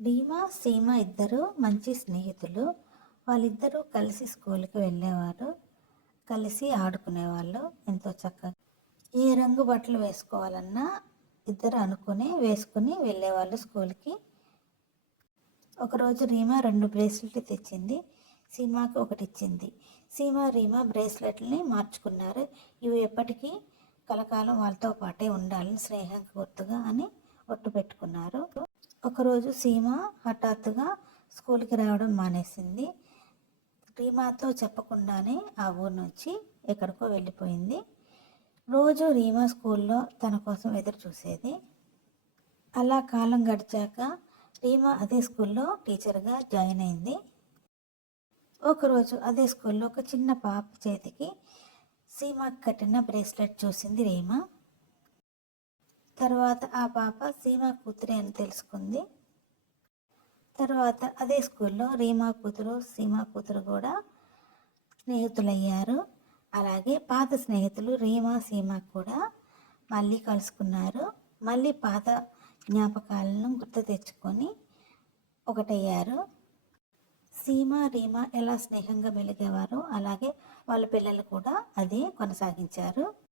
రీమా, సీమ ఇద్దరు మంచి స్నేహితులు. వాళ్ళిద్దరూ కలిసి స్కూల్కి వెళ్ళేవారు. కలిసి ఆడుకునేవాళ్ళు ఎంతో చక్కగా. ఏ రంగు బట్టలు వేసుకోవాలన్నా ఇద్దరు అనుకుని వేసుకుని వెళ్ళేవాళ్ళు స్కూల్కి. ఒకరోజు రీమా 2 బ్రేస్లెట్లు తెచ్చింది. సీమాకి ఒకటి ఇచ్చింది. సీమ, రీమా బ్రేస్లెట్లని మార్చుకున్నారు. ఇవి ఎప్పటికీ కలకాలం వాళ్ళతో పాటే ఉండాలని స్నేహానికి గుర్తుగా అని ఒట్టు పెట్టుకున్నారు. ఒకరోజు సీమ హఠాత్తుగా స్కూల్కి రావడం మానేసింది. రీమాతో చెప్పకుండానే ఆ ఊరు నుంచి ఎక్కడికో వెళ్ళిపోయింది. రోజు రీమా స్కూల్లో తన కోసం ఎదురు చూసేది. అలా కాలం గడిచాక రీమా అదే స్కూల్లో టీచర్గా జాయిన్ అయింది. ఒకరోజు అదే స్కూల్లో ఒక చిన్న పాప చేతికి సీమాకి కట్టిన బ్రేస్లెట్ చూసింది రీమా. తర్వాత ఆ పాప సీమ కూతురే అని తెలుసుకుంది. తర్వాత అదే స్కూల్లో రీమా కూతురు, సీమ కూతురు కూడా స్నేహితులయ్యారు. అలాగే పాత స్నేహితులు రీమా, సీమ కూడా మళ్ళీ కలుసుకున్నారు. మళ్ళీ పాత జ్ఞాపకాలను గుర్తు తెచ్చుకొని ఒకటయ్యారు. సీమ, రీమా ఎలా స్నేహంగా మెలిగేవారో అలాగే వాళ్ళ పిల్లలు కూడా అదే కొనసాగించారు.